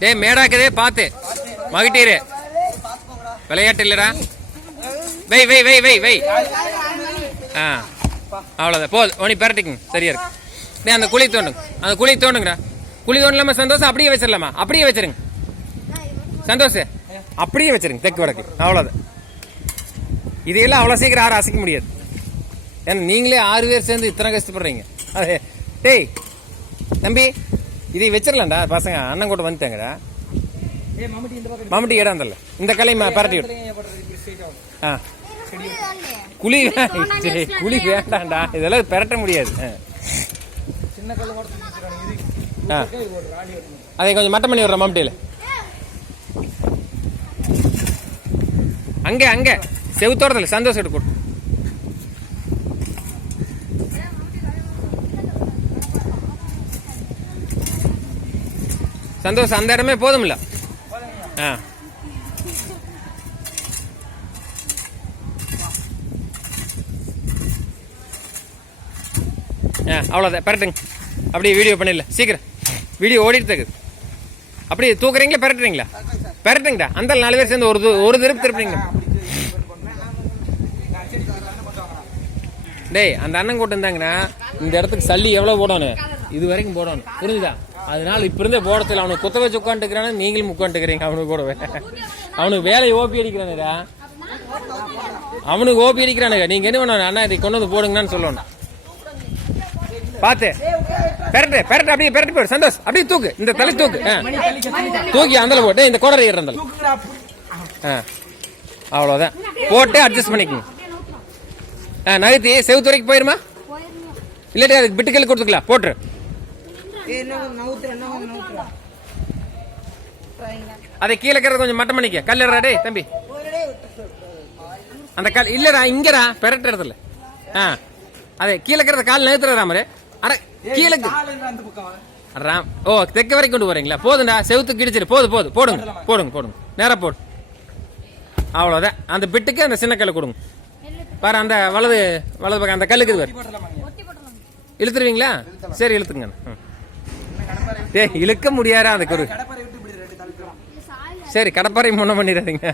டேய் மேடாக்குதே பார்த்து மகிட்டீரு. விளையாட்டு இல்லடா. வெய் வெய் வெய் வெய் வெய் ஆ அவ்வளோதான் போதும் உனி பரட்டிக்குங்க. சரியா இருக்கு. டேய் அந்த குழி தோண்டுங்க. அந்த குழி தோண்டுங்கடா. குழி தோண்டலாமா சந்தோஷம் அப்படியே வச்சிடலாமா அப்படியே வச்சிருங்க. சந்தோஷம் அப்படியே வச்சிருங்க தெற்கு வடக்கு. அவ்வளோதான் இதையெல்லாம் அவ்வளோ சீக்கிரம் யாரும் அசைக்க முடியாது. ஏன்னா நீங்களே ஆறு பேர் சேர்ந்து இத்தனை கஷ்டப்படுறீங்க. அது டேய் தம்பி இதை வச்சிடலாம்டா பசங்க. அண்ணன் கூட வந்துட்டாங்கடா. மம்முட்டி இடம் தரல. இந்த கலையை பரட்டி விடு. ஆ. குழி சரி, குழி வேண்டாம்டா. இதெல்லாம் பெரட்ட முடியாது. ஆ. ஆ. அதை கொஞ்சம் மட்டம் பண்ணி விடுற மம்முட்டியில். அங்கே அங்கே. செவுத்தோரத்தில் சந்தோஷம் எடுத்து சந்தோஷம் அந்த இடமே போதும்ல ஆ. ஆ அவ்வளோதான் பரட்டுங்க. அப்படியே வீடியோ பண்ணிடல. சீக்கிரம். வீடியோ ஓடிட்டு இருக்குது அப்படியே தூக்குறீங்களா பரட்டுறீங்களா? பரட்டுங்கடா. அந்த நாலு பேர் சேர்ந்து ஒரு ஒரு திருப்பி திருப்பிங்க டேய் அந்த அண்ணன் கூட்டம் இருந்தாங்கன்னா இந்த இடத்துக்கு சல்லி எவ்வளோ போடணும்? இது வரைக்கும் போடணும். புரிஞ்சுதா? அதனால இப்போ இருந்தே போடத்தில் அவனுக்கு குத்த வச்சு உட்காந்துக்கிறானே நீங்களும் உட்காந்துக்கிறீங்க அவனுக்கு கூடவே. அவனுக்கு வேலையை ஓப்பி அடிக்கிறானுடா. அவனுக்கு ஓப்பி அடிக்கிறானுங்க நீங்க என்ன பண்ணணும் அண்ணா இதை கொண்டு வந்து போடுங்கன்னு சொல்லணும். பாத்து. பெரட்டு பெரட்டு அப்படியே பெரட்டு போயிடு சந்தோஷ் அப்படியே தூக்கு. இந்த தலை தூக்கு. தூக்கி அந்தல போட்டு இந்த குடரை ஏறந்தல ஆ. அவ்வளோதான் போட்டு அட்ஜஸ்ட் பண்ணிக்கோங்க. ஆ நகர்த்தி செவுத்துறைக்கு போயிருமா? இல்லாட்டி அதுக்கு பிட்டுக்கல் கொடுத்துக்கலாம். போட்டுரு. அதை கீழே இருக்கிறத கொஞ்சம் மட்டம் பண்ணிக்க. கல்லுறா டேய் தம்பி. அந்த கல் இல்லடா இங்கடா பெரட்டு இடத்துல. ஆ. அதே கீழே இருக்கிறத கால் நகர்த்துற ராமரு. அட கீழே. ராம் ஓ தெக்க வரைக்கும் கொண்டு வரீங்களா போதும்டா செவுத்து கிடிச்சிரு. போது போது போடுங்க போடுங்க போடுங்க. நேரா போடு. அவ்வளோதான் அந்த பிட்டுக்கு அந்த சின்ன கல்லை கொடுங்க. பாரு அந்த வலது வலது பக்கம் அந்த கல்லுக்கு பாரு. இழுத்துருவீங்களா? சரி இழுத்துங்க டேய் இழுக்க முடியாதா அந்த குரு? சரி கடப்பாறை முன்ன பண்ணிடாதீங்க.